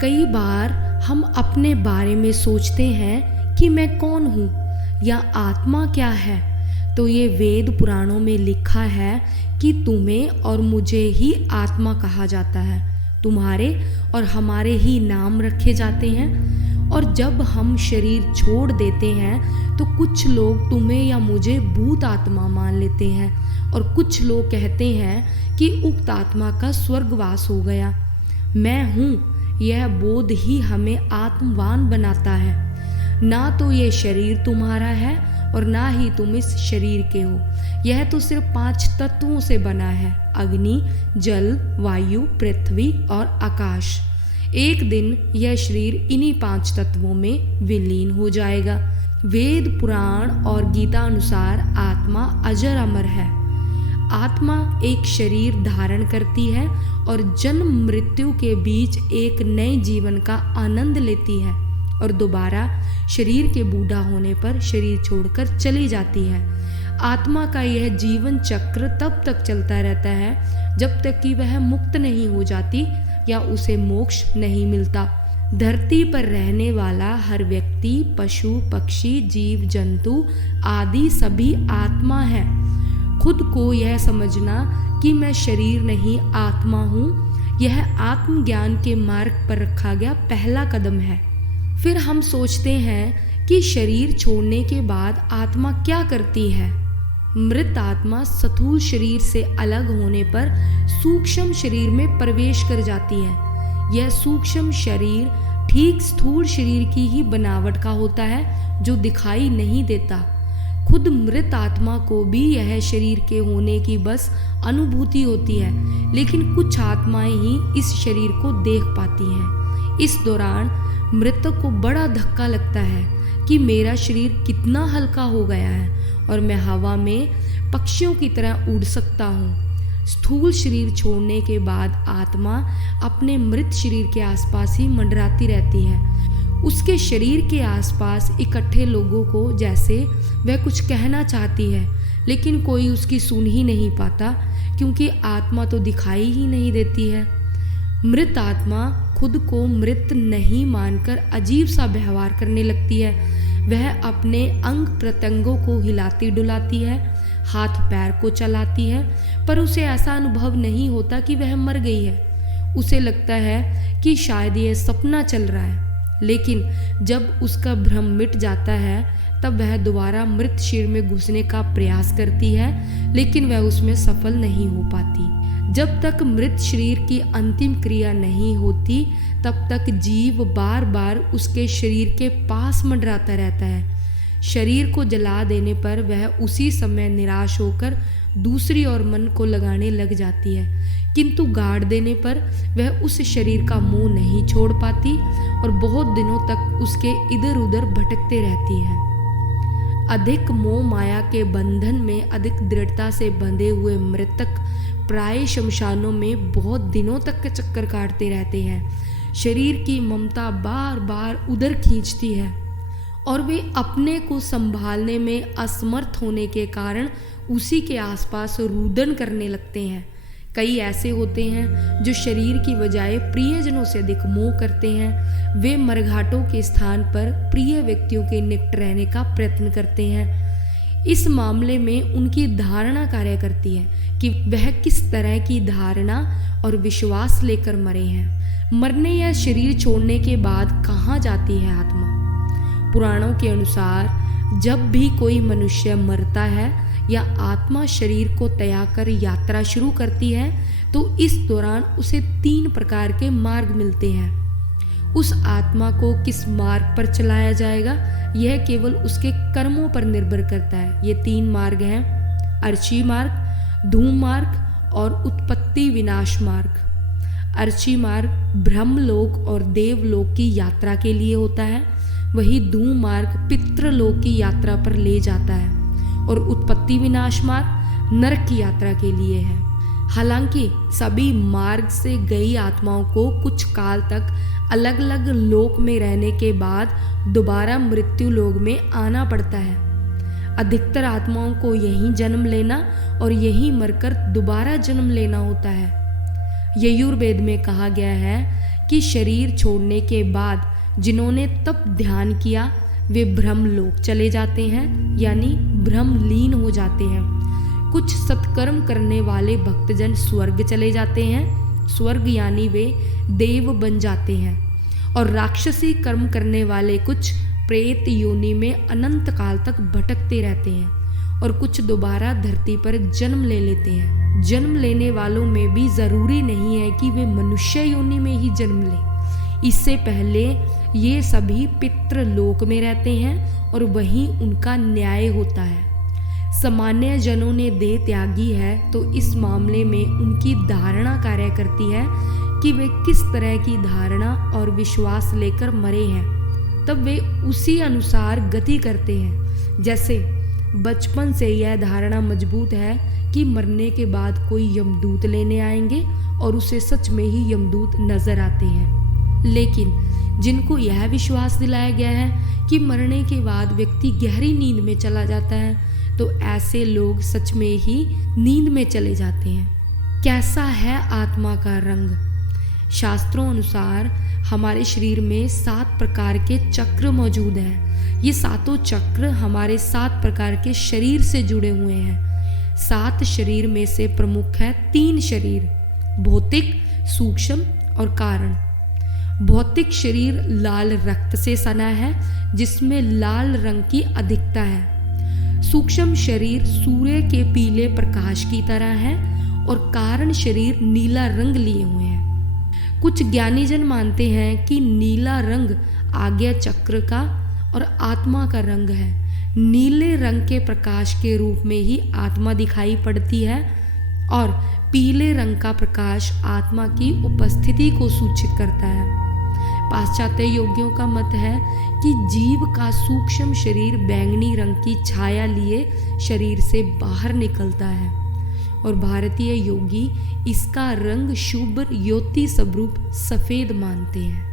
कई बार हम अपने बारे में सोचते हैं कि मैं कौन हूँ या आत्मा क्या है। तो ये वेद पुराणों में लिखा है कि तुम्हें और मुझे ही आत्मा कहा जाता है। तुम्हारे और हमारे ही नाम रखे जाते हैं। और जब हम शरीर छोड़ देते हैं तो कुछ लोग तुम्हें या मुझे भूत आत्मा मान लेते हैं और कुछ लोग कहते हैं कि उक्त आत्मा का स्वर्गवास हो गया। मैं हूँ यह बोध ही हमें आत्मवान बनाता है। ना तो ये शरीर तुम्हारा है और ना ही तुम इस शरीर के हो। यह तो सिर्फ 5 तत्वों से बना है, अग्नि, जल, वायु, पृथ्वी और आकाश। एक दिन यह शरीर इन्हीं 5 तत्वों में विलीन हो जाएगा। वेद पुराण और गीता अनुसार आत्मा अजर अमर है। आत्मा एक शरीर धारण करती है और जन्म मृत्यु के बीच एक नए जीवन का आनंद लेती है और दोबारा शरीर के बूढ़ा होने पर शरीर छोड़कर चली जाती है। आत्मा का यह जीवन चक्र तब तक चलता रहता है जब तक कि वह मुक्त नहीं हो जाती या उसे मोक्ष नहीं मिलता। धरती पर रहने वाला हर व्यक्ति, पशु, पक्षी, जीव जंतु आदि सभी आत्मा है। खुद को यह समझना कि मैं शरीर नहीं आत्मा हूँ, यह आत्मज्ञान के मार्ग पर रखा गया पहला कदम है। फिर हम सोचते हैं कि शरीर छोड़ने के बाद आत्मा क्या करती है। मृत आत्मा स्थूल शरीर से अलग होने पर सूक्ष्म शरीर में प्रवेश कर जाती है। यह सूक्ष्म शरीर ठीक स्थूल शरीर की ही बनावट का होता है जो दिखाई नहीं देता। खुद मृत आत्मा को भी यह शरीर के होने की बस अनुभूति होती है, लेकिन कुछ आत्माएं ही इस शरीर को देख पाती हैं। इस दौरान मृतक को बड़ा धक्का लगता है कि मेरा शरीर कितना हल्का हो गया है और मैं हवा में पक्षियों की तरह उड़ सकता हूँ। स्थूल शरीर छोड़ने के बाद आत्मा अपने मृत शरीर के आसपास ही मंडराती रहती है। उसके शरीर के आसपास इकट्ठे लोगों को जैसे वह कुछ कहना चाहती है, लेकिन कोई उसकी सुन ही नहीं पाता क्योंकि आत्मा तो दिखाई ही नहीं देती है। मृत आत्मा खुद को मृत नहीं मानकर अजीब सा व्यवहार करने लगती है। वह अपने अंग प्रत्यंगों को हिलाती डुलाती है, हाथ पैर को चलाती है, पर उसे ऐसा अनुभव नहीं होता कि वह मर गई है। उसे लगता है कि शायद यह सपना चल रहा है। लेकिन जब उसका भ्रम मिट जाता है तब वह दोबारा मृत शरीर में घुसने का प्रयास करती है, लेकिन वह उसमें सफल नहीं हो पाती। जब तक मृत शरीर की अंतिम क्रिया नहीं होती तब तक जीव बार बार उसके शरीर के पास मंडराता रहता है। शरीर को जला देने पर वह उसी समय निराश होकर दूसरी ओर मन को लगाने लग जाती है, किंतु गाड़ देने पर वह उस शरीर का मोह नहीं छोड़ पाती और बहुत दिनों तक उसके इधर उधर भटकते रहती है। अधिक मोह माया के बंधन में अधिक दृढ़ता से बंधे हुए मृतक प्राय शमशानों में बहुत दिनों तक के चक्कर काटते रहते हैं। शरीर की ममता बार बार उधर खींचती है और वे अपने को संभालने में असमर्थ होने के कारण उसी के आसपास रुदन करने लगते हैं। कई ऐसे होते हैं जो शरीर की बजाय प्रियजनों से अधिक मोह करते हैं। वे मरघाटों के स्थान पर प्रिय व्यक्तियों के निकट रहने का प्रयत्न करते हैं। इस मामले में उनकी धारणा कार्य करती है कि वह किस तरह की धारणा और विश्वास लेकर मरे हैं। मरने या शरीर छोड़ने के बाद कहाँ जाती है आत्मा? पुराणों के अनुसार जब भी कोई मनुष्य मरता है या आत्मा शरीर को त्याग कर यात्रा शुरू करती है तो इस दौरान उसे 3 प्रकार के मार्ग मिलते हैं। उस आत्मा को किस मार्ग पर चलाया जाएगा यह केवल उसके कर्मों पर निर्भर करता है। ये 3 मार्ग हैं: अर्ची मार्ग, धूम मार्ग और उत्पत्ति विनाश मार्ग। अर्ची मार्ग ब्रह्मलोक और देवलोक की यात्रा के लिए होता है, वही धूम मार्ग पितृलोक की यात्रा पर ले जाता है और उत्पत्ति विनाश मार्ग नरक की यात्रा के लिए है। हालांकि सभी मार्ग से गई आत्माओं को कुछ काल तक अलग अलग लोक में रहने के बाद दोबारा मृत्यु लोक में आना पड़ता है। अधिकतर आत्माओं को यहीं जन्म लेना और यहीं मरकर दोबारा जन्म लेना होता है। यजुर्वेद में कहा गया है कि शरीर छोड़ने के बाद जिन्होंने तप ध्यान किया वे ब्रह्म लोक चले जाते हैं, यानी ब्रह्म लीन हो जाते हैं। कुछ सत्कर्म करने वाले भक्तजन स्वर्ग चले जाते हैं, स्वर्ग यानी वे देव बन जाते हैं। और राक्षसी कर्म करने वाले कुछ प्रेत योनि में अनंत काल तक भटकते रहते हैं और कुछ दोबारा धरती पर जन्म ले लेते हैं। जन्म लेने वालों में भी जरूरी नहीं है कि वे मनुष्य योनि में ही जन्म लें। इससे पहले ये सभी पितृलोक में रहते हैं और वहीं उनका न्याय होता है। सामान्य जनों ने देह त्यागी है तो इस मामले में उनकी धारणा कार्य करती है कि वे किस तरह की धारणा और विश्वास लेकर मरे हैं, तब वे उसी अनुसार गति करते हैं। जैसे बचपन से यह धारणा मजबूत है कि मरने के बाद कोई यमदूत लेने आएंगे और उसे सच में ही यमदूत नजर आते हैं। लेकिन जिनको यह विश्वास दिलाया गया है कि मरने के बाद व्यक्ति गहरी नींद में चला जाता है, तो ऐसे लोग सच में ही नींद में चले जाते हैं। कैसा है आत्मा का रंग? शास्त्रों अनुसार हमारे शरीर में 7 प्रकार के चक्र मौजूद हैं। ये सातों चक्र हमारे 7 प्रकार के शरीर से जुड़े हुए हैं। 7 शरीर में से प्रमुख है 3 शरीर, भौतिक, सूक्ष्म और कारण। भौतिक शरीर लाल रक्त से सना है, जिसमें लाल रंग की अधिकता है। सूक्ष्म शरीर सूर्य के पीले प्रकाश की तरह है और कारण शरीर नीला रंग लिए हुए हैं। कुछ ज्ञानीजन मानते हैं कि नीला रंग आज्ञा चक्र का और आत्मा का रंग है। नीले रंग के प्रकाश के रूप में ही आत्मा दिखाई पड़ती है और पीले रंग का प्रकाश आत्मा की उपस्थिति को सूचित करता है। पाश्चात्य योगियों का मत है कि जीव का सूक्ष्म शरीर बैंगनी रंग की छाया लिए शरीर से बाहर निकलता है और भारतीय योगी इसका रंग शुभ्र ज्योति स्वरूप सफेद मानते हैं।